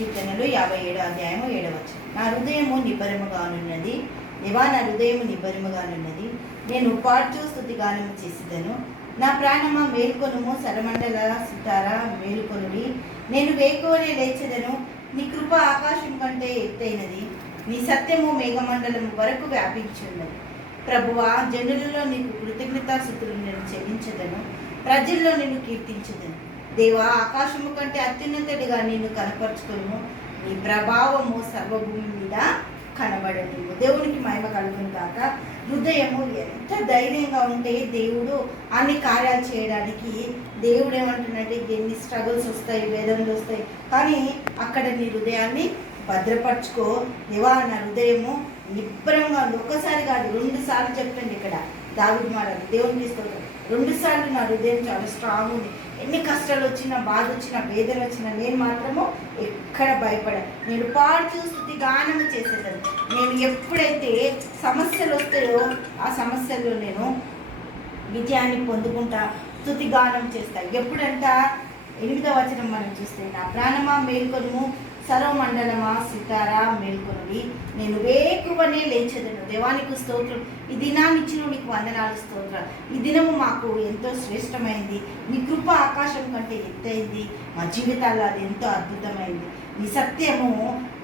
కీర్తనలు 57 అధ్యాయము 7వ వచనం. నా హృదయము నిబ్బరముగానున్నది, దేవా నా హృదయము నిబ్బరముగానున్నది, నేను పాడుచు స్తుతిగానము చేసేదను. నా ప్రాణమా మేల్కొనుము, సరమండల సితారా మేలుకొనుడి. నేను వేకువనే లేచెదను, నీ కృప ఆకాశం కంటే ఎత్తైనది, నీ సత్యము మేఘమండలము వరకు వ్యాపించున్నది. ప్రభువా, జనులలో నీకు కృతజ్ఞతాస్తుతులు నేను చెల్లించదను, ప్రజల్లో నేను కీర్తించదను. దేవా, ఆకాశము కంటే అత్యున్నతుడిగా నిన్ను కనపరుచుకును, నీ ప్రభావము సర్వభూమి మీద కనబడను. దేవునికి మహిమ కలుగును కాక. హృదయము ఎంత ధైర్యంగా ఉంటే దేవుడు అన్ని కార్యాలు చేయడానికి. దేవుడు ఏమంటున్నట్టే, ఎన్ని స్ట్రగుల్స్ వస్తాయి, వేదనలు వస్తాయి, కానీ అక్కడ నీ హృదయాన్ని భద్రపరచుకో. దేవా నా హృదయము నిబ్బరంగా ఉంది. ఒక్కసారి కాదు, 2 సార్లు చెప్పండి ఇక్కడ దావీదు మహారాజు. దేవునికి స్తోత్రం. 2 సార్లు నా హృదయం చాలా స్ట్రాంగ్ ఉంది. ఎన్ని కష్టాలు వచ్చినా, బాధ వచ్చినా, వేదన వచ్చినా నేను మాత్రము ఎక్కడ భయపడా. నేను పాడుచూ స్తుతి గానము చేసేదాన్ని. నేను ఎప్పుడైతే సమస్యలు వస్తాయో ఆ సమస్యల్లో నేను విజయాన్ని పొందుకుంటా, స్తుతి గానం చేస్తా. ఎప్పుడంట 8వ వచనం మనం చూస్తే, నా ప్రాణమా మేల్కొనుము, సర్వమండలమా సితారా మేల్కొనుడి, నేను వేకువనే లేచెదను. దేవానికి స్తోత్రం. ఈ దినాన్ని ఇచ్చిన నీకు వందనాలు, స్తోత్రం. ఈ దినము మాకు ఎంతో శ్రేష్టమైంది. నీ కృప ఆకాశం కంటే ఎత్తైంది. మా జీవితాల్లో అది ఎంతో అద్భుతమైంది. నీ సత్యము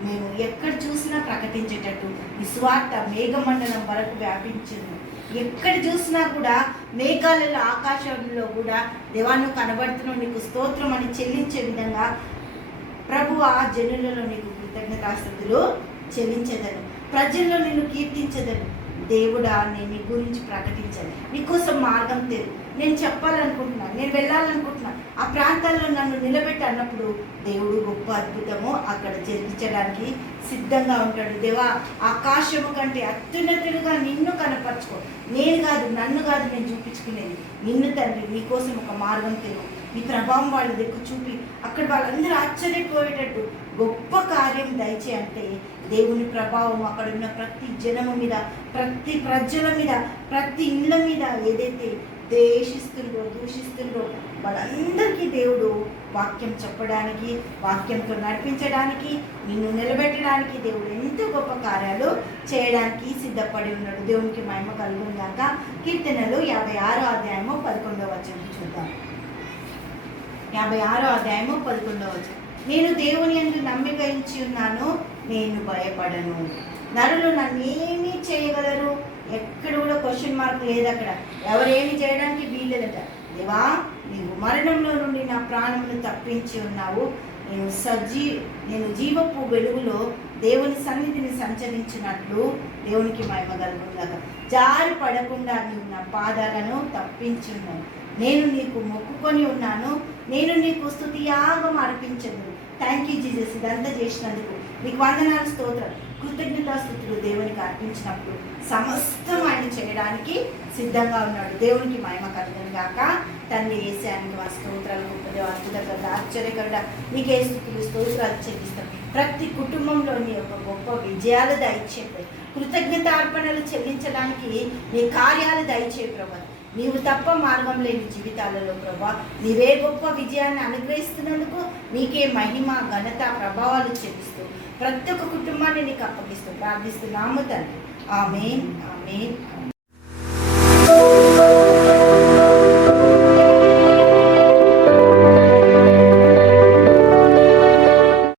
మేము ఎక్కడ చూసినా ప్రకటించేటట్టు నీ స్వార్థ మేఘమండలం వరకు వ్యాపించింది. ఎక్కడ చూసినా కూడా మేఘాలలో, ఆకాశంలో కూడా దేవాన్ని కనబడుతున్నావు, నీకు స్తోత్రం అని చెల్లించే విధంగా ప్రభు ఆ జనులలో నీకు కృతజ్ఞతాస్తుతులు చెల్లించదను, ప్రజల్లో నిన్ను కీర్తించదను. దేవుడా, నేను నీ గురించి ప్రకటించాను. నీకోసం మార్గం తెరు. నేను చెప్పాలనుకుంటున్నాను, నేను వెళ్ళాలనుకుంటున్నాను. ఆ ప్రాంతాల్లో నన్ను నిలబెట్టి అన్నప్పుడు దేవుడు గొప్ప అద్భుతము అక్కడ జరిగించడానికి సిద్ధంగా ఉంటాడు. దేవా, ఆకాశము కంటే అత్యున్నతులుగా నిన్ను కనపరచుకో. నేను కాదు, నన్ను కాదు నేను చూపించుకునేది, నిన్ను తండ్రి. నీకోసం ఒక మార్గం తెరు. నీ ప్రభావం వాళ్ళ దగ్గర చూపి అక్కడ వాళ్ళందరూ ఆశ్చర్యపోయేటట్టు గొప్ప కార్యం దయచే. అంటే దేవుని ప్రభావం అక్కడ ఉన్న ప్రతి జనము మీద, ప్రతి ప్రజల మీద, ప్రతి ఇళ్ళ మీద ఏదైతే దూషిస్తుండ్రో వాళ్ళందరికీ దేవుడు వాక్యం చెప్పడానికి, వాక్యంతో నడిపించడానికి, నిన్ను నిలబెట్టడానికి దేవుడు ఎంతో గొప్ప కార్యాలు చేయడానికి సిద్ధపడి ఉన్నాడు. దేవునికి మహిమ కలుగును గాక. కీర్తనలు 56 అధ్యాయము 11వ వచనం చూద్దాం. 56 అధ్యాయము 11వ వచనం. నేను దేవుని యందు నమ్మిక ఉంచి ఉన్నాను, నేను భయపడను. నరులు నన్ను ఏమీ చేయగలరు? ఎక్కడ కూడా క్వశ్చన్ మార్క్ లేదు. అక్కడ ఎవరేమి చేయడానికి వీల్లేదట. దేవా, నీవు మరణంలో నుండి నా ప్రాణమును తప్పించి ఉన్నావు. నేను జీవపు వెలుగులో దేవుని సన్నిధిని సంచరించినట్లు దేవునికి మహిమ కలుగును. జారి పడకుండా నీవు నా పాదాలను తప్పించి ఉన్నావు. నేను నీకు మొక్కుకొని ఉన్నాను, నేను నీకు స్తుతి యాగం అర్పించను. థ్యాంక్ యూ జీసస్, ఇదంతా చేసినందుకు నీకు వందనాలు, స్తోత్రం. కృతజ్ఞతాస్తుతులు దేవునికి అర్పించినప్పుడు సమస్తం ఆయన చేయడానికి సిద్ధంగా ఉన్నాడు. దేవునికి మహిమ కలుగును గాక. తండ్రి యేసయ్యానికి మా స్తోత్రాలు, గొప్ప దేవ, అద్భుతకరుడ, ఆశ్చర్యకరుడ, నీకే స్తుతులు స్తోత్రాలు చెల్లిస్తాం. ప్రతి కుటుంబంలోని ఒక గొప్ప విజయాలు దయచేయి. కృతజ్ఞత అర్పణలు చెల్లించడానికి నీ కార్యాలు దయచేయి ప్రభా. నీవు తప్ప మార్గం లేని జీవితాలలో ప్రభా, నీవే గొప్ప విజయాన్ని అనుగ్రహిస్తున్నందుకు నీకే మహిమ, ఘనత, ప్రభావాలు చెల్లిస్తూ ప్రతి ఒక్క కుటుంబాన్ని నీకు అప్పగిస్తూ ప్రార్థిస్తున్నాము తండ్రి. ఆమేన్, ఆమేన్.